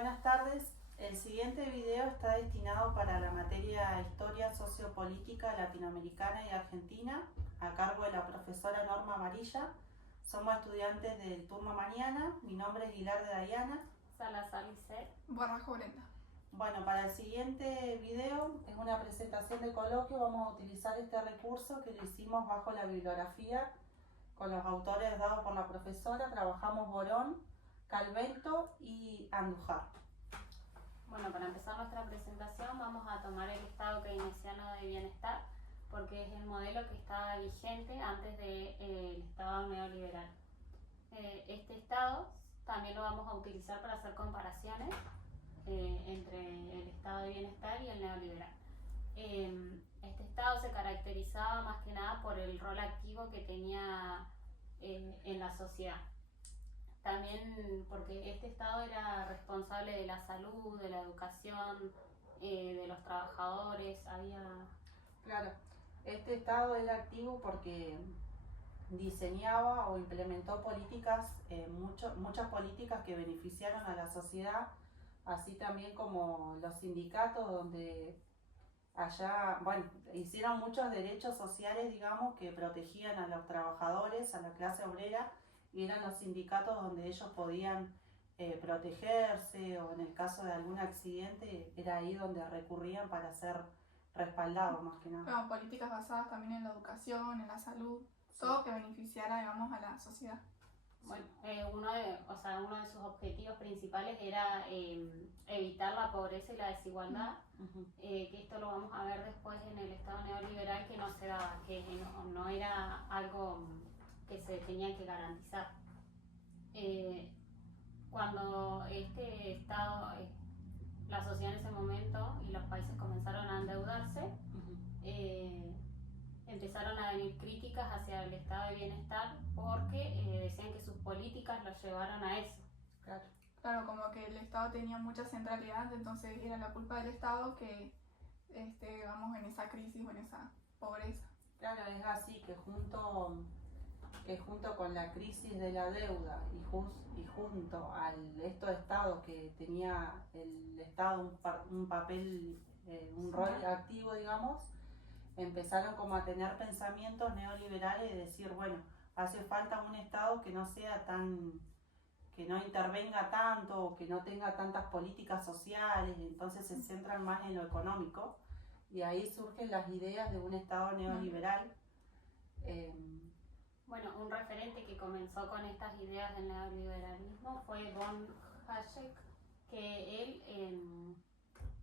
Buenas tardes. El siguiente video está destinado para la materia Historia Sociopolítica Latinoamericana y Argentina, a cargo de la profesora Norma Amarilla. Somos estudiantes del turno mañana. Mi nombre es Guilar de Dayana. Salazar Lisset. Barrajo Brenda. Bueno, para el siguiente video es una presentación de coloquio. Vamos a utilizar este recurso que lo hicimos bajo la bibliografía con los autores dados por la profesora. Trabajamos Borón, Calvento y Andújar. Bueno, para empezar nuestra presentación vamos a tomar el Estado keynesiano de bienestar porque es el modelo que estaba vigente antes del Estado neoliberal. Este Estado también lo vamos a utilizar para hacer comparaciones entre el Estado de bienestar y el neoliberal. Este Estado se caracterizaba más que nada por el rol activo que tenía en la sociedad. También porque este Estado era responsable de la salud, de la educación, de los trabajadores, Claro, este Estado era activo porque diseñaba o implementó políticas, muchas políticas que beneficiaron a la sociedad, así también como los sindicatos donde allá, hicieron muchos derechos sociales, digamos, que protegían a los trabajadores, a la clase obrera, y eran los sindicatos donde ellos podían protegerse, o en el caso de algún accidente era ahí donde recurrían para ser respaldados más que nada. Claro, políticas basadas también en la educación, en la salud, sí. Todo que beneficiara, digamos, a la sociedad. Bueno, uno de sus objetivos principales era evitar la pobreza y la desigualdad, que esto lo vamos a ver después en el Estado neoliberal, que no se daba, que no era algo que se tenía que garantizar. Cuando este Estado, la sociedad en ese momento y los países comenzaron a endeudarse, empezaron a venir críticas hacia el Estado de bienestar porque decían que sus políticas los llevaron a eso. Claro, como que el Estado tenía mucha centralidad, entonces era la culpa del Estado que vamos en esa crisis o en esa pobreza. Claro, es así que junto con la crisis de la deuda y junto a estos estados que tenía el Estado un papel, un rol activo, digamos, empezaron como a tener pensamientos neoliberales de decir, bueno, hace falta un Estado que no sea que no intervenga tanto, o que no tenga tantas políticas sociales, entonces se centran más en lo económico, y ahí surgen las ideas de un Estado neoliberal. Bueno, un referente que comenzó con estas ideas del neoliberalismo fue Von Hayek, que él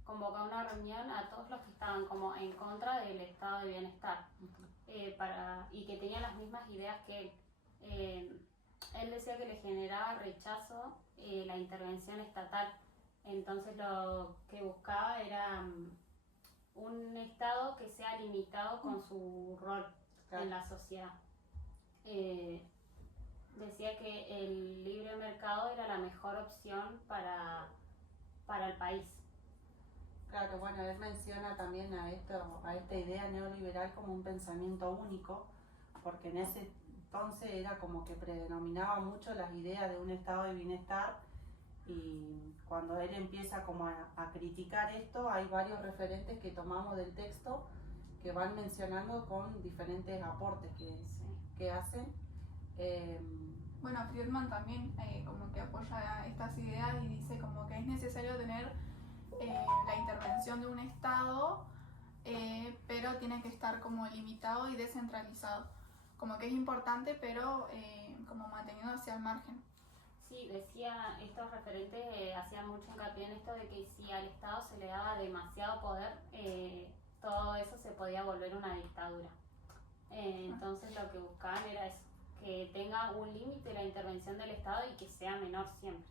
convocó a una reunión a todos los que estaban como en contra del Estado de bienestar, y que tenían las mismas ideas que él. Él decía que le generaba rechazo la intervención estatal, entonces lo que buscaba era un Estado que sea limitado con su rol en la sociedad. Decía que el libre mercado era la mejor opción para el país. Claro, bueno, él menciona también a esta idea neoliberal como un pensamiento único, porque en ese entonces era como que predominaba mucho las ideas de un estado de bienestar, y cuando él empieza como a criticar esto, hay varios referentes que tomamos del texto que van mencionando con diferentes aportes que hacen. Bueno, Friedman también como que apoya estas ideas y dice como que es necesario tener la intervención de un Estado, pero tiene que estar como limitado y descentralizado. Como que es importante, pero como mantenido hacia el margen. Sí, decía, estos referentes hacían mucho hincapié en esto de que si al Estado se le daba demasiado poder, todo eso se podía volver una dictadura. Entonces lo que buscaban era eso, que tenga un límite la intervención del Estado y que sea menor siempre.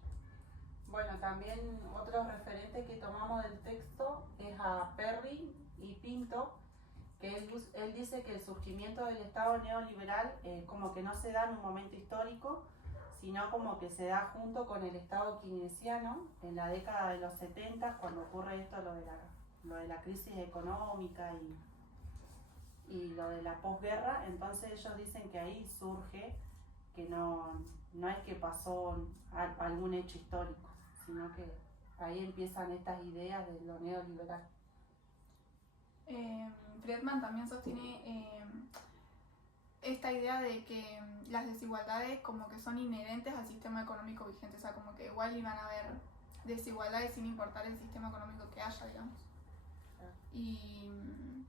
Bueno, también otro referente que tomamos del texto es a Perry y Pinto, que él dice que el surgimiento del Estado neoliberal como que no se da en un momento histórico, sino como que se da junto con el Estado keynesiano en la década de los 70, cuando ocurre esto, lo de la crisis económica y lo de la posguerra. Entonces ellos dicen que ahí surge, que no es que pasó algún hecho histórico, sino que ahí empiezan estas ideas de lo neoliberal. Friedman también sostiene esta idea de que las desigualdades como que son inherentes al sistema económico vigente, o sea, como que igual iban a haber desigualdades sin importar el sistema económico que haya, digamos. Y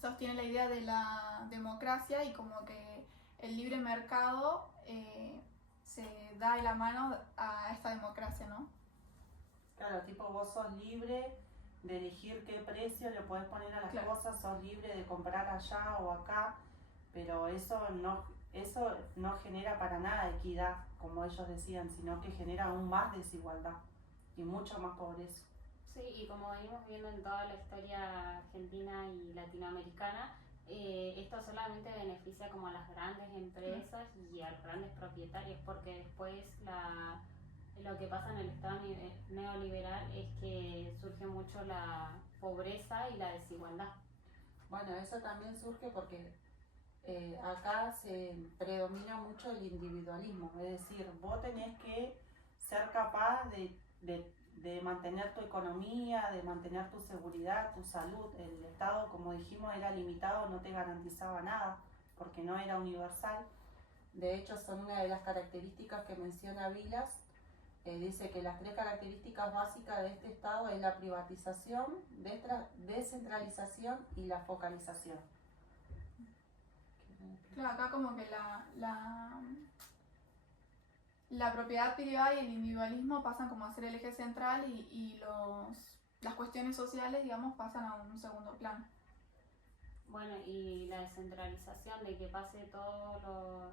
sostiene la idea de la democracia y como que el libre mercado se da de la mano a esta democracia, ¿no? Claro, tipo vos sos libre de elegir qué precio le podés poner a las cosas, sos libre de comprar allá o acá, pero eso no genera para nada equidad, como ellos decían, sino que genera aún más desigualdad y mucho más pobreza. Sí, y como venimos viendo en toda la historia argentina y latinoamericana, esto solamente beneficia como a las grandes empresas y a los grandes propietarios, porque después lo que pasa en el Estado neoliberal es que surge mucho la pobreza y la desigualdad. Bueno, eso también surge porque acá se predomina mucho el individualismo, es decir, vos tenés que ser capaz de mantener tu economía, de mantener tu seguridad, tu salud. El Estado, como dijimos, era limitado, no te garantizaba nada, porque no era universal. De hecho, son una de las características que menciona Vilas. Dice que las 3 características básicas de este Estado es la privatización, descentralización y la focalización. Claro, acá como que la propiedad privada y el individualismo pasan como a ser el eje central y las cuestiones sociales, digamos, pasan a un segundo plano. Bueno, y la descentralización de que pase todo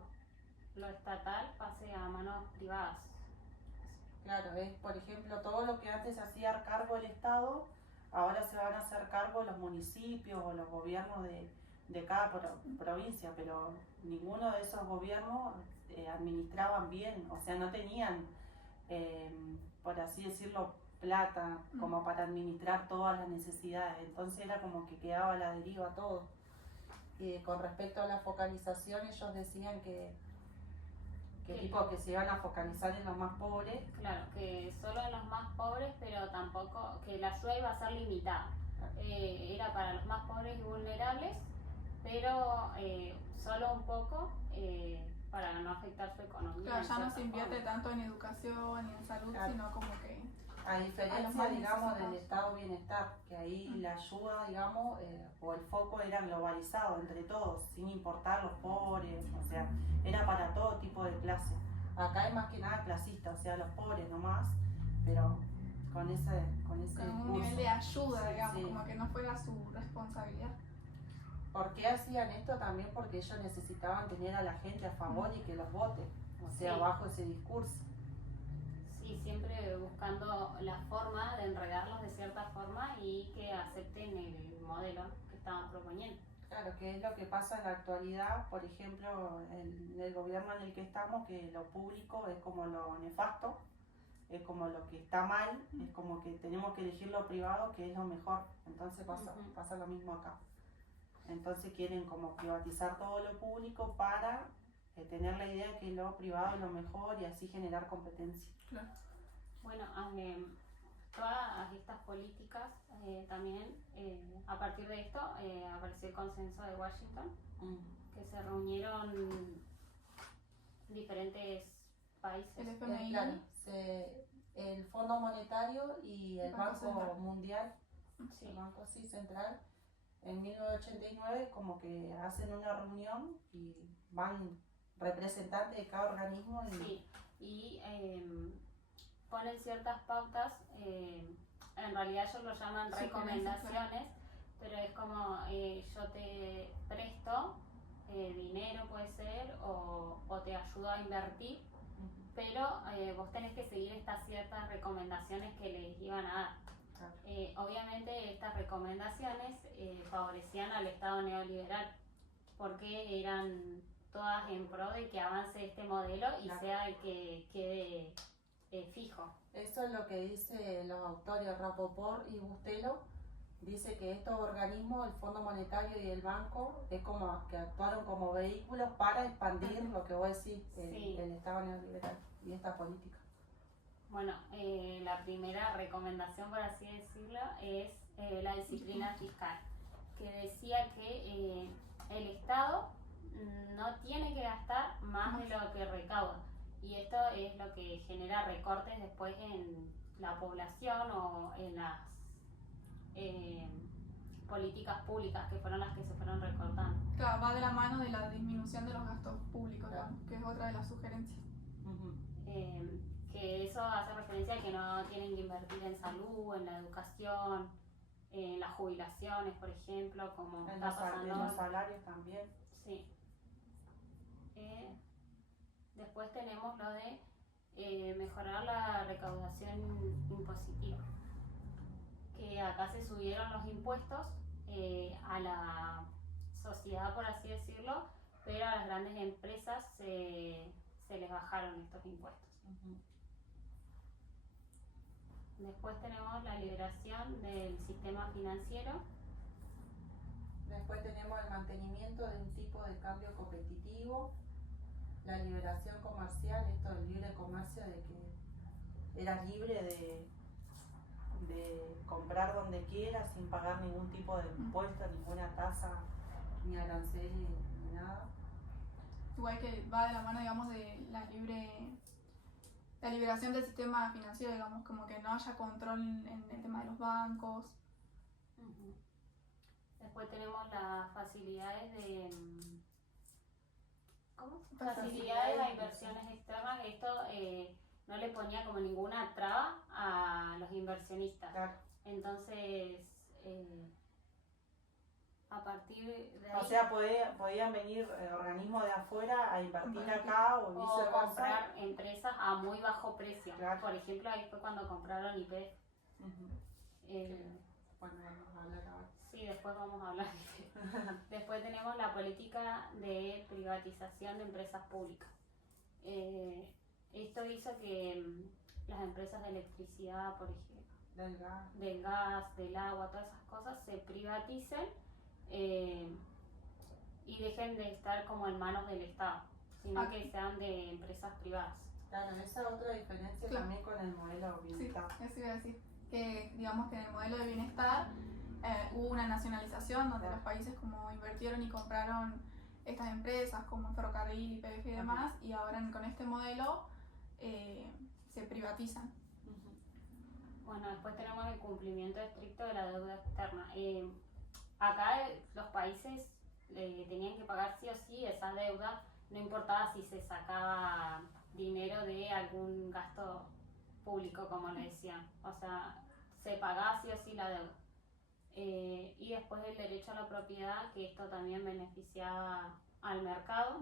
lo estatal, pase a manos privadas. Claro, es por ejemplo todo lo que antes hacía cargo el Estado, ahora se van a hacer cargo los municipios o los gobiernos de cada provincia, pero ninguno de esos gobiernos administraban bien, o sea, no tenían, por así decirlo, plata como para administrar todas las necesidades, entonces era como que quedaba a la deriva todo. Y con respecto a la focalización, ellos decían que se iban a focalizar en los más pobres. Claro, que solo en los más pobres, pero tampoco, que la ayuda iba a ser limitada. Era para los más pobres y vulnerables, pero solo un poco para no afectar su economía. Claro, ya no se invierte tanto en educación y en salud, sino como que... A diferencia, digamos, del estado bienestar, que ahí la ayuda, digamos, o el foco era globalizado entre todos, sin importar los pobres, o sea, era para todo tipo de clase. Acá es más que nada clasista, o sea, los pobres nomás, pero con un nivel de ayuda, digamos, como que no fuera su responsabilidad. ¿Por qué hacían esto? También porque ellos necesitaban tener a la gente a favor y que los vote, o sea, bajo ese discurso. Sí, siempre buscando la forma de enredarlos de cierta forma y que acepten el modelo que estaban proponiendo. Claro, que es lo que pasa en la actualidad, por ejemplo, en el gobierno en el que estamos, que lo público es como lo nefasto, es como lo que está mal, es como que tenemos que elegir lo privado, que es lo mejor. Entonces pasa lo mismo acá. Entonces quieren como privatizar todo lo público para tener la idea que lo privado es lo mejor y así generar competencia. Claro. Bueno, todas estas políticas también, a partir de esto, apareció el consenso de Washington, que se reunieron diferentes países. El FMI, claro, el Fondo Monetario y el Banco Mundial, el Banco Central, en 1989 como que hacen una reunión y van representantes de cada organismo. Y ponen ciertas pautas, en realidad ellos lo llaman recomendaciones, pero es como yo te presto dinero, puede ser, o te ayudo a invertir, pero vos tenés que seguir estas ciertas recomendaciones que les iban a dar. Obviamente estas recomendaciones favorecían al Estado neoliberal porque eran todas en pro de que avance este modelo y sea el que quede fijo. Eso es lo que dicen los autores Rapoport y Bustelo. Dice que estos organismos, el Fondo Monetario y el Banco, es como que actuaron como vehículos para expandir lo que vos decís, el Estado neoliberal y esta política. Bueno, la primera recomendación, por así decirlo, es la disciplina fiscal, que decía que el Estado no tiene que gastar más de lo que recauda, y esto es lo que genera recortes después en la población o en las políticas públicas, que fueron las que se fueron recortando. Claro, va de la mano de la disminución de los gastos públicos, digamos, que es otra de las sugerencias. Que eso hace referencia a que no tienen que invertir en salud, en la educación, en las jubilaciones, por ejemplo, como en está pasando. En los salarios también. Sí. Después tenemos lo de mejorar la recaudación impositiva, que acá se subieron los impuestos a la sociedad, por así decirlo, pero a las grandes empresas se les bajaron estos impuestos. Después tenemos la liberación del sistema financiero. Después tenemos el mantenimiento de un tipo de cambio competitivo, la liberación comercial, esto del libre comercio, de que eras libre de comprar donde quieras sin pagar ningún tipo de impuesto, ninguna tasa, ni arancel, ni nada. Igual que va de la mano, digamos, de la liberación del sistema financiero, digamos, como que no haya control en el tema de los bancos. Después tenemos las facilidades de... ¿Cómo? Facilidades a inversiones externas. Esto no le ponía como ninguna traba a los inversionistas. Claro. Entonces, a partir de ahí... O sea, podían venir organismos de afuera a invertir acá o viceversa. O comprar empresas a muy bajo precio. Claro. Por ejemplo, ahí fue cuando compraron YPF. Bueno, vamos a hablar ahora. Sí, después vamos a hablar. Después tenemos la política de privatización de empresas públicas. Esto hizo que las empresas de electricidad, por ejemplo, del gas, del agua, todas esas cosas se privaticen y dejen de estar como en manos del Estado, sino que sean de empresas privadas. Claro, esa es otra diferencia también con el modelo de bienestar. Sí, eso iba a decir. Que digamos que en el modelo de bienestar hubo una nacionalización donde los países como invirtieron y compraron estas empresas como Ferrocarril, YPF y demás, y ahora con este modelo se privatizan. Bueno, después tenemos el cumplimiento estricto de la deuda externa. Acá los países tenían que pagar sí o sí esa deuda, no importaba si se sacaba dinero de algún gasto público, como le decían. O sea, se pagaba sí o sí la deuda. Y después el derecho a la propiedad, que esto también beneficiaba al mercado,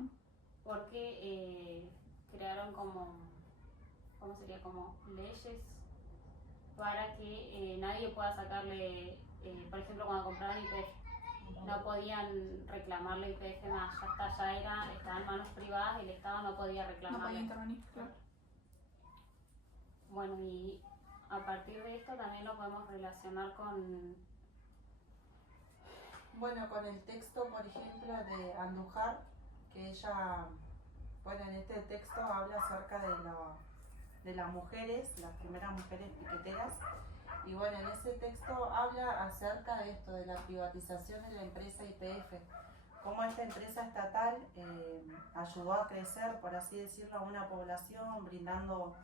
porque crearon como leyes para que nadie pueda sacarle, por ejemplo, cuando compraban YPF, no podían reclamarle YPF más, estaba en manos privadas y el Estado no podía reclamarle. No podía intervenir, claro. Bueno, y a partir de esto también lo podemos relacionar con... Bueno, con el texto, por ejemplo, de Andújar, que ella, bueno, en este texto habla acerca de las mujeres, las primeras mujeres piqueteras, y bueno, en ese texto habla acerca de esto, de la privatización de la empresa YPF, cómo esta empresa estatal ayudó a crecer, por así decirlo, a una población, brindando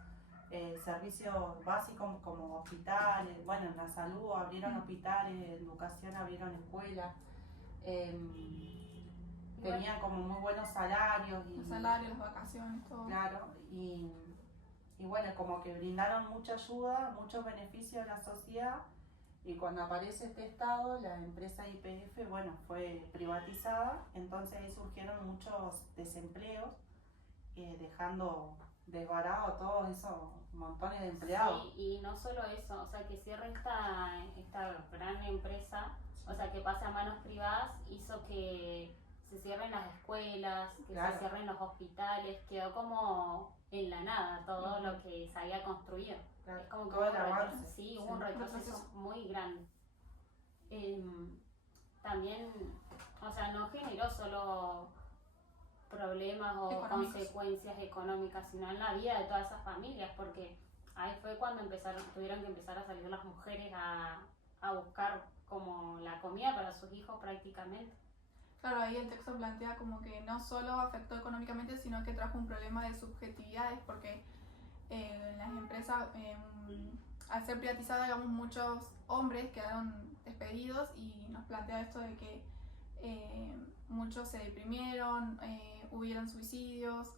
servicios básicos como hospitales, bueno, en la salud abrieron hospitales, en educación abrieron escuelas, tenían como muy buenos salarios. Los salarios, las vacaciones, todo. Claro, y bueno, como que brindaron mucha ayuda, muchos beneficios a la sociedad, y cuando aparece este estado, la empresa YPF, bueno, fue privatizada, entonces ahí surgieron muchos desempleos, dejando desbarado todos esos montones de empleados. Sí, y no solo eso, o sea, que cierre esta gran empresa, o sea, que pase a manos privadas, hizo que se cierren las escuelas, que se cierren los hospitales, quedó como en la nada todo lo que se había construido. Claro, es como que todo el avance. Sí, hubo un retroceso muy grande. También, o sea, no generó solo problemas o consecuencias económicas, sino en la vida de todas esas familias, porque ahí fue cuando tuvieron que empezar a salir las mujeres a buscar como la comida para sus hijos prácticamente. Claro, ahí el texto plantea como que no solo afectó económicamente, sino que trajo un problema de subjetividades, porque las empresas, al ser privatizadas, digamos, muchos hombres quedaron despedidos y nos plantea esto de que muchos se deprimieron, hubieron suicidios,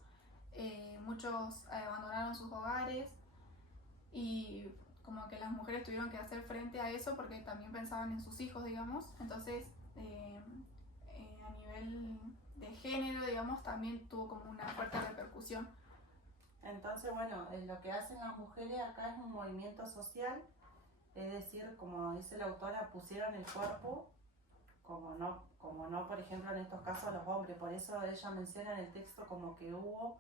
muchos abandonaron sus hogares y como que las mujeres tuvieron que hacer frente a eso porque también pensaban en sus hijos, digamos. Entonces, a nivel de género, digamos, también tuvo como una fuerte repercusión. Entonces, bueno, lo que hacen las mujeres acá es un movimiento social, es decir, como dice la autora, pusieron el cuerpo, como no, por ejemplo, en estos casos los hombres. Por eso ella menciona en el texto como que hubo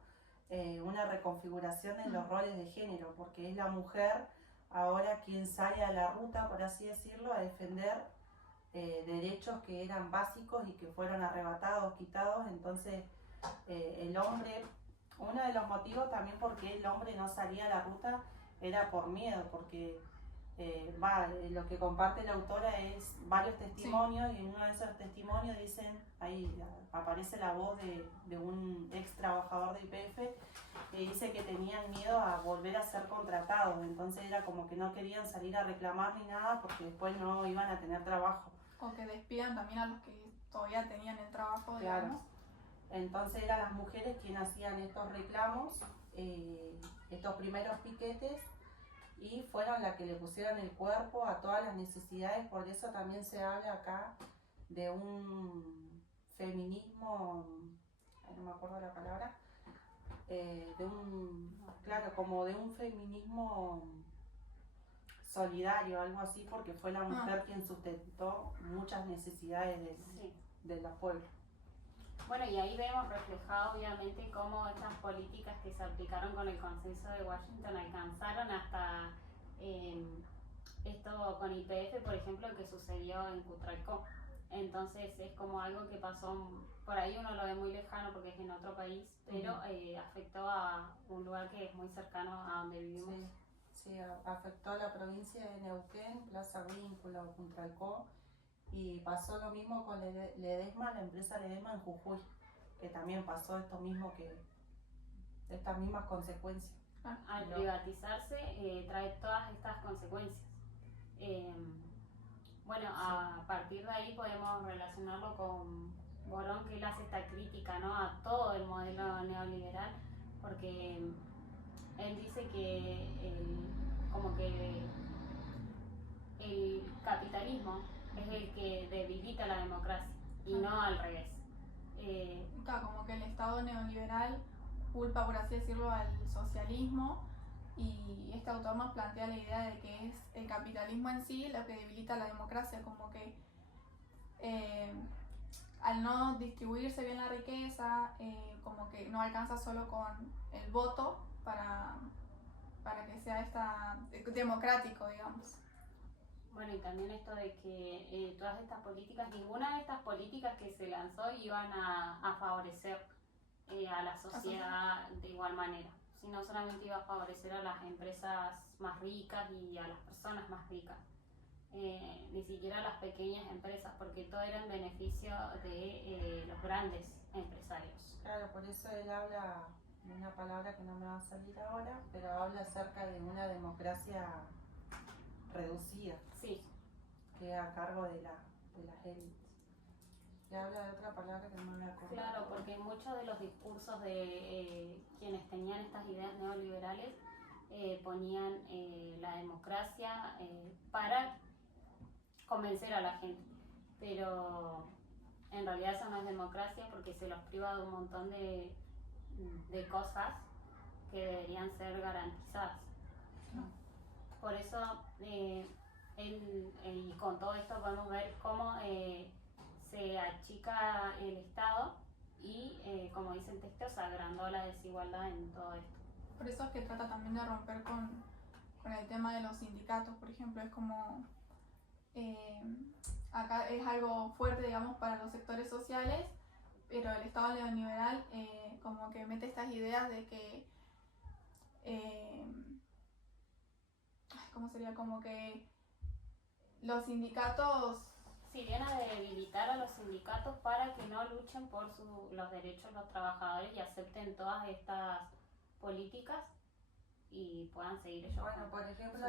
una reconfiguración en los roles de género, porque es la mujer ahora quien sale a la ruta, por así decirlo, a defender derechos que eran básicos y que fueron arrebatados, quitados. Entonces el hombre, uno de los motivos también porque el hombre no salía a la ruta era por miedo, porque lo que comparte la autora es varios testimonios, y en uno de esos testimonios ahí aparece la voz de un ex trabajador de YPF que dice que tenían miedo a volver a ser contratados. Entonces era como que no querían salir a reclamar ni nada porque después no iban a tener trabajo. O que despidan también a los que todavía tenían el trabajo, claro. Digamos. Entonces eran las mujeres quienes hacían estos reclamos, estos primeros piquetes, y fueron las que le pusieron el cuerpo a todas las necesidades. Por eso también se habla acá de un feminismo, no me acuerdo la palabra, como de un feminismo solidario, algo así, porque fue la mujer quien sustentó muchas necesidades de los pueblos. Bueno, y ahí vemos reflejado obviamente cómo estas políticas que se aplicaron con el consenso de Washington alcanzaron hasta esto con YPF, por ejemplo, que sucedió en Cutralcó. Entonces es como algo que pasó, por ahí uno lo ve muy lejano porque es en otro país, pero afectó a un lugar que es muy cercano a donde vivimos. Sí, afectó a la provincia de Neuquén, Plaza Vínculo, Cutralcó. Y pasó lo mismo con Ledesma, la empresa Ledesma en Jujuy, que también pasó estas mismas consecuencias. Al privatizarse trae todas estas consecuencias. A partir de ahí podemos relacionarlo con Borón, que él hace esta crítica, ¿no?, a todo el modelo neoliberal, porque él dice que el capitalismo es el que debilita la democracia y no al revés. Claro, como que el Estado neoliberal culpa, por así decirlo, al socialismo, y este autor nos plantea la idea de que es el capitalismo en sí lo que debilita la democracia, como que al no distribuirse bien la riqueza, como que no alcanza solo con el voto para que sea democrático, digamos. Bueno, y también esto de que todas estas políticas, ninguna de estas políticas que se lanzó iban a favorecer a la sociedad de igual manera, sino solamente iba a favorecer a las empresas más ricas y a las personas más ricas, ni siquiera a las pequeñas empresas, porque todo era en beneficio de los grandes empresarios. Claro, por eso él habla de una palabra que no me va a salir ahora, pero habla acerca de una democracia reducida, sí, que a cargo de las élites. Y habla de otra palabra que no me acuerdo. Claro, porque muchos de los discursos de quienes tenían estas ideas neoliberales ponían la democracia para convencer a la gente, pero en realidad eso no es democracia, porque se los priva de un montón de cosas que deberían ser garantizadas. Por eso, y con todo esto podemos ver cómo se achica el Estado y, como dice el texto, se agrandó la desigualdad en todo esto. Por eso es que trata también de romper con el tema de los sindicatos, por ejemplo. Es como, acá es algo fuerte, digamos, para los sectores sociales, pero el Estado neoliberal como que mete estas ideas de que ¿cómo sería? Como que los sindicatos... Sí, viene a debilitar a los sindicatos para que no luchen por los derechos de los trabajadores y acepten todas estas políticas y puedan seguir ellos. Bueno, por ejemplo,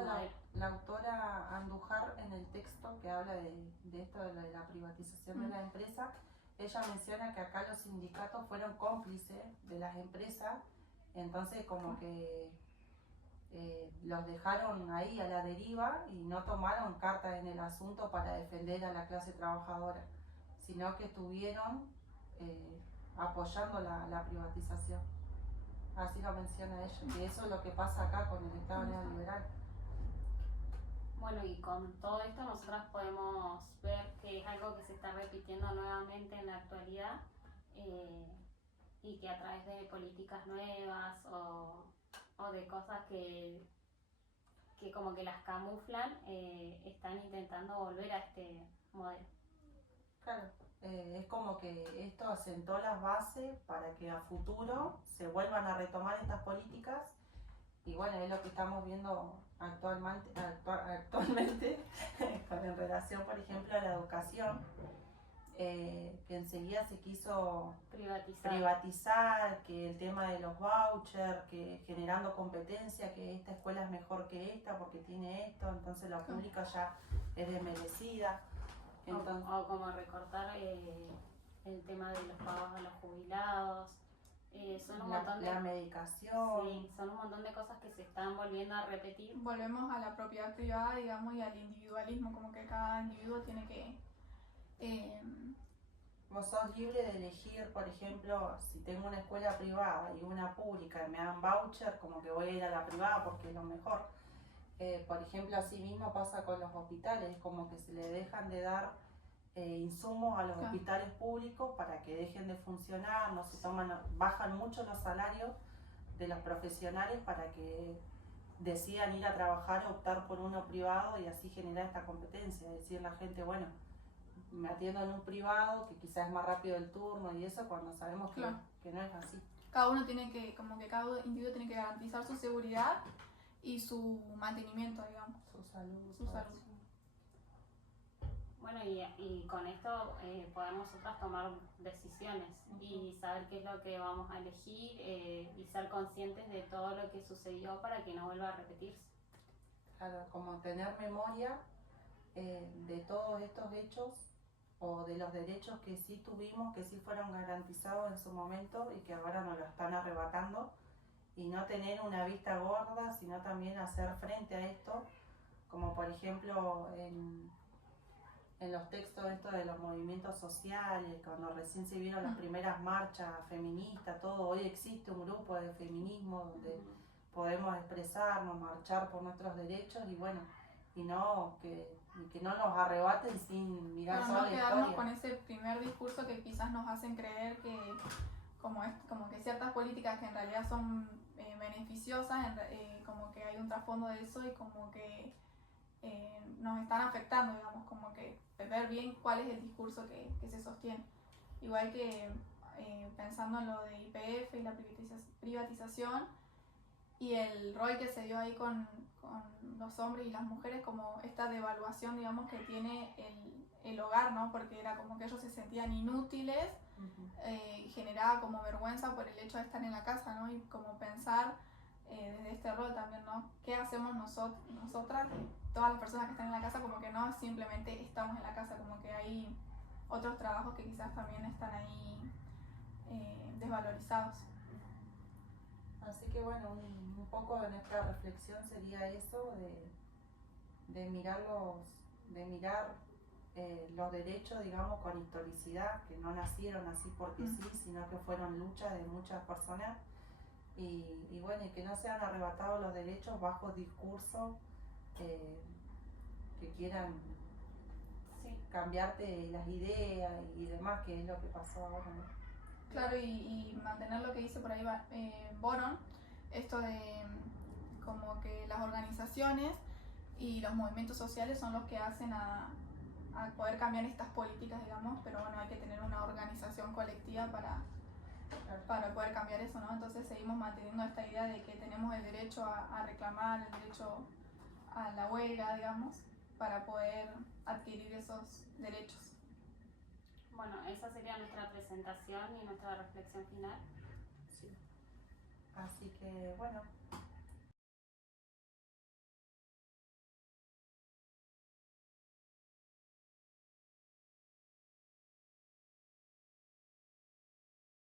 la autora Andújar, en el texto que habla de esto de la privatización de la empresa, ella menciona que acá los sindicatos fueron cómplices de las empresas, entonces como que los dejaron ahí a la deriva y no tomaron carta en el asunto para defender a la clase trabajadora, sino que estuvieron apoyando la privatización. Así lo menciona ella, que eso es lo que pasa acá con el Estado neoliberal. Bueno, y con todo esto nosotras podemos ver que es algo que se está repitiendo nuevamente en la actualidad, y que a través de políticas nuevas o de cosas que como que las camuflan, están intentando volver a este modelo. Claro, es como que esto asentó las bases para que a futuro se vuelvan a retomar estas políticas, y bueno, es lo que estamos viendo actualmente en relación, por ejemplo, a la educación, que enseguida se quiso privatizar, que el tema de los vouchers, que generando competencia, que esta escuela es mejor que esta porque tiene esto, entonces la pública ya es desmerecida. Entonces, o como recortar el tema de los pagos a los jubilados. Son un montón de la medicación. Sí, son un montón de cosas que se están volviendo a repetir. Volvemos a la propiedad privada, digamos, y al individualismo, como que cada individuo tiene que... Vos sos libre de elegir, por ejemplo, si tengo una escuela privada y una pública y me dan voucher, como que voy a ir a la privada porque es lo mejor. Por ejemplo, así mismo pasa con los hospitales, como que se le dejan de dar insumos a los hospitales públicos para que dejen de funcionar, no se bajan mucho los salarios de los profesionales para que decidan ir a trabajar o optar por uno privado y así generar esta competencia, es decir, la gente, bueno, me atiendo en un privado que quizás es más rápido el turno y eso, cuando sabemos que no es así. Cada uno tiene que, como que cada individuo tiene que garantizar su seguridad y su mantenimiento, digamos. Su salud. Bueno, y con esto podemos nosotras tomar decisiones y saber qué es lo que vamos a elegir, y ser conscientes de todo lo que sucedió para que no vuelva a repetirse. Claro, como tener memoria de todos estos hechos o de los derechos que sí tuvimos, que sí fueron garantizados en su momento y que ahora nos lo están arrebatando, y no tener una vista gorda, sino también hacer frente a esto, como por ejemplo en los textos estos de los movimientos sociales, cuando recién se vieron las primeras marchas feministas, todo, hoy existe un grupo de feminismo donde podemos expresarnos, marchar por nuestros derechos y bueno, y que no nos arrebaten sin mirar toda la historia. No quedarnos con ese primer discurso que quizás nos hacen creer que como que ciertas políticas que en realidad son beneficiosas, como que hay un trasfondo de eso y como que nos están afectando, digamos, como que ver bien cuál es el discurso que se sostiene. Igual que pensando en lo de YPF y la privatización y el rol que se dio ahí con los hombres y las mujeres, como esta devaluación, digamos, que tiene el hogar, ¿no? Porque era como que ellos se sentían inútiles, y generaba como vergüenza por el hecho de estar en la casa, ¿no? Y como pensar desde este rol también, ¿no? ¿Qué hacemos nosotras, todas las personas que están en la casa? Como que no simplemente estamos en la casa, como que hay otros trabajos que quizás también están ahí desvalorizados. Así que bueno, un poco de nuestra reflexión sería eso, de mirar los derechos, digamos, con historicidad, que no nacieron así porque sí, sino que fueron luchas de muchas personas, y bueno, y que no sean arrebatados los derechos bajo discursos que quieran cambiarte las ideas y demás, que es lo que pasó ahora, ¿no? Claro, y mantener lo que dice por ahí Boron, esto de como que las organizaciones y los movimientos sociales son los que hacen a poder cambiar estas políticas, digamos, pero bueno, hay que tener una organización colectiva para poder cambiar eso, ¿no? Entonces seguimos manteniendo esta idea de que tenemos el derecho a reclamar, el derecho a la huelga, digamos, para poder adquirir esos derechos. Bueno, esa sería nuestra presentación y nuestra reflexión final. Sí. Así que bueno,